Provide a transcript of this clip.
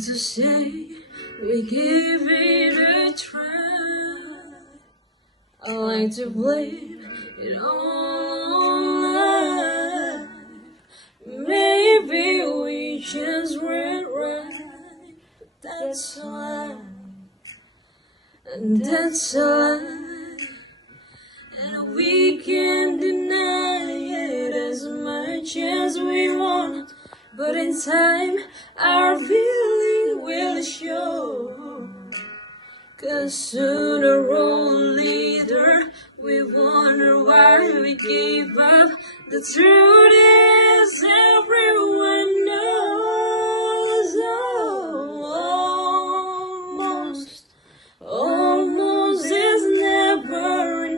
like to say we give it a try. I like to blame it all on life. Maybe we just weren't right, but that's a lie, and that's a lie, and we can't deny it as much as we want. But in time, our feeling will show. 'Cause sooner or later, we wonder why we gave up. The truth is